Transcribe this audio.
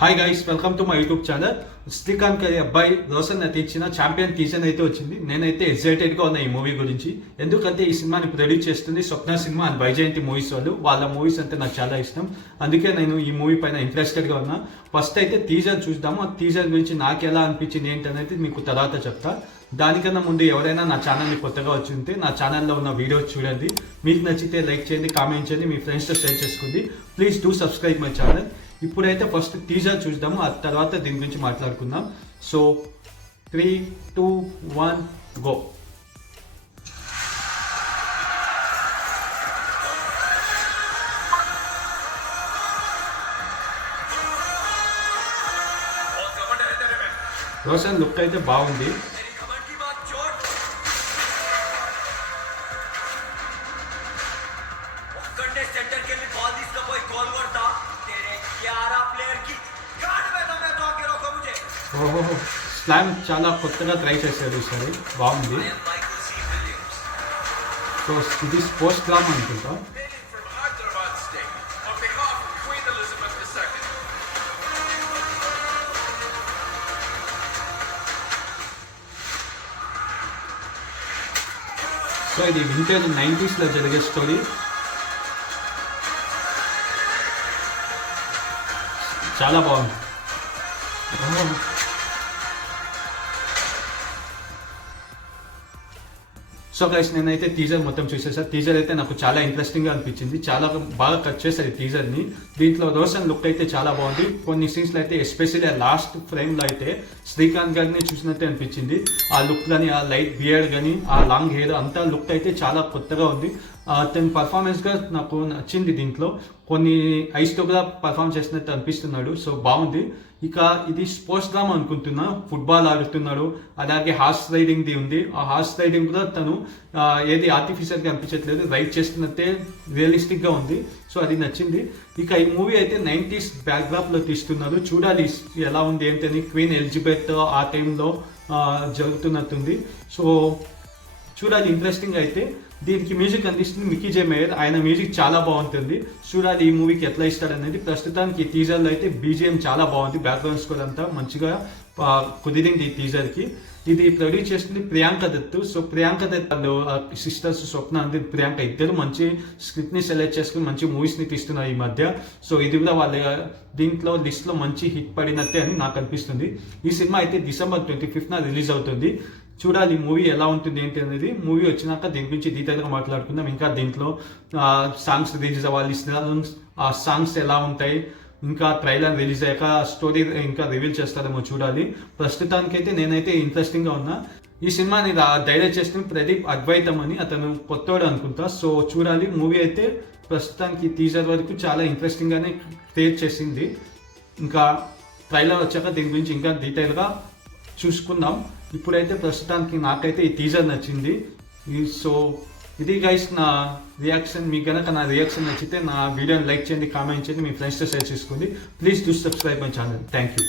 Hi guys, welcome to my YouTube channel. Srikanth గారి అబ్బాయి రోషన్ నటించిన ఛాంపియన్ టీజర్ అయితే వచ్చింది. నేనైతే ఎక్సైటెడ్ గా ఉన్నా ఈ మూవీ గురించి. ఎందుకంటే ఈ సినిమాని ప్రొడ్యూస్ చేస్తుంది స్వప్న సినిమా అండ్ వైజయంతి మూవీస్ వాళ్ళు. వాళ్ళ మూవీస్ అంటే నాకు చాలా ఇష్టం. అందుకే నేను ఈ మూవీ పైన ఇంట్రెస్టెడ్ గా ఉన్నా. ఫస్ట్ అయితే టీజర్ చూద్దాము. ఆ టీజర్ గురించి నాకు ఎలా అనిపించింది ఏంటనేది మీకు తర్వాత చెప్తా. దానికన్నా ముందు ఎవరైనా నా ఛానల్ని కొత్తగా వచ్చి ఉంటే నా ఛానల్లో ఉన్న వీడియోస్ చూడండి. మీకు నచ్చితే లైక్ చేయండి, కామెంట్ చేయండి, మీ ఫ్రెండ్స్తో షేర్ చేసుకోండి. Please do subscribe my channel. ఇప్పుడైతే ఫస్ట్ టీజర్ చూద్దాము, ఆ తర్వాత దీని గురించి మాట్లాడుకుందాం. So 3, 2, 1 go. రోషన్ లుక్ అయితే బాగుంది. ఓహో, స్లామ్ చాలా కొత్తగా ట్రై చేశారు ఈసారి, బాగుంది. సో ఇది స్పోర్ట్స్ గ్రామ్ అనుకుంటా. సో ఇది వింటేజ్ 90s లో జరిగే స్టోరీ. చాలా బాగుంది. సో గైస్, నేనైతే టీజర్ మొత్తం చూసేసా. టీజర్ అయితే నాకు చాలా ఇంట్రెస్టింగ్ గా అనిపించింది. చాలా బాగా కట్ చేశారు టీజర్ ని. దీంట్లో రోషన్ లుక్ అయితే చాలా బాగుంది. కొన్ని సీన్స్ లో అయితే ఎస్పెషల్లీ లాస్ట్ ఫ్రేమ్ లో అయితే శ్రీకాంత్ గారిని చూసినట్టే అనిపించింది. ఆ లుక్ కానీ, ఆ లైట్ బియర్డ్ కానీ, ఆ లాంగ్ హెయిర్ అంతా లుక్ అయితే చాలా కొత్తగా ఉంది. అతని పర్ఫార్మెన్స్ గా నాకు నచ్చింది. దీంట్లో కొన్ని ఐస్తో కూడా పర్ఫార్మ్ చేసినట్టు అనిపిస్తున్నాడు. సో బాగుంది. ఇక ఇది స్పోర్ట్స్ డ్రామా అనుకుంటున్నా. ఫుట్బాల్ ఆడుతున్నాడు, అలాగే హార్స్ రైడింగ్ ది ఉంది. ఆ హార్స్ రైడింగ్ కూడా తను ఏది ఆర్టిఫిషియల్ గా అనిపించట్లేదు, రైడ్ చేస్తున్నట్టే రియలిస్టిక్ గా ఉంది. సో అది నచ్చింది. ఇక ఈ మూవీ అయితే 90s బ్యాక్డ్రాప్ లో తీస్తున్నారు. చూడాలి ఎలా ఉంది ఏంటని. క్వీన్ ఎలిజబెత్ ఆ టైంలో జరుగుతున్నట్టుంది. సో చూడాలి, ఇంట్రెస్టింగ్ అయితే. దీనికి మ్యూజిక్ అందిస్తుంది మికీ జే మేయర్. ఆయన మ్యూజిక్ చాలా బాగుంటుంది. చూడాలి ఈ మూవీకి ఎట్లా ఇస్తాడనేది. ప్రస్తుతానికి ఈ టీజర్లో అయితే బీజిఎం చాలా బాగుంది. బ్యాక్గ్రౌండ్ స్కోర్ అంతా మంచిగా కుదిరింది ఈ టీజర్కి. ఇది ప్రొడ్యూస్ చేస్తుంది ప్రియాంక దత్. సో ప్రియాంక దత్ వాళ్ళు సిస్టర్స్ స్వప్న అంది ప్రియాంక ఇద్దరు మంచి స్క్రిప్ట్ ని సెలెక్ట్ చేసుకుని మంచి మూవీస్ ని తీస్తున్నారు ఈ మధ్య. సో ఇది కూడా వాళ్ళ దీంట్లో లిస్ట్ లో మంచి హిట్ పడినట్టే అని నాకు అనిపిస్తుంది. ఈ సినిమా అయితే December 25th రిలీజ్ అవుతుంది. చూడాలి మూవీ ఎలా ఉంటుంది ఏంటి అనేది. మూవీ వచ్చినాక దీని గురించి డీటెయిల్గా మాట్లాడుకుందాం. ఇంకా దీంట్లో సాంగ్స్ రిలీజ్ అవ్వాలి, ఆ సాంగ్స్ ఎలా ఉంటాయి, ఇంకా ట్రైలర్ రిలీజ్ అయ్యాక స్టోరీ ఇంకా రివీల్ చేస్తారేమో చూడాలి. ప్రస్తుతానికైతే నేనైతే ఇంట్రెస్టింగ్గా ఉన్నా. ఈ సినిమాని డైరెక్ట్ చేసిన ప్రదీప్ అద్వైతం అని, అతను కొత్తోడు అనుకుంటా. సో చూడాలి. మూవీ అయితే ప్రస్తుతానికి టీజర్ వరకు చాలా ఇంట్రెస్టింగ్గానే క్రియేట్ చేసింది. ఇంకా ట్రైలర్ వచ్చాక దీని గురించి ఇంకా డీటెయిల్గా చూసుకుందాం. ఇప్పుడైతే ప్రస్తుతానికి నాకైతే ఈ టీజర్ నచ్చింది. సో ఇది గైస్ నా రియాక్షన్. మీకు కనుక నా రియాక్షన్ నచ్చితే నా వీడియోని లైక్ చేయండి, కామెంట్ చేయండి, మీ ఫ్రెండ్స్తో షేర్ చేసుకోండి. Please do subscribe my channel. Thank you.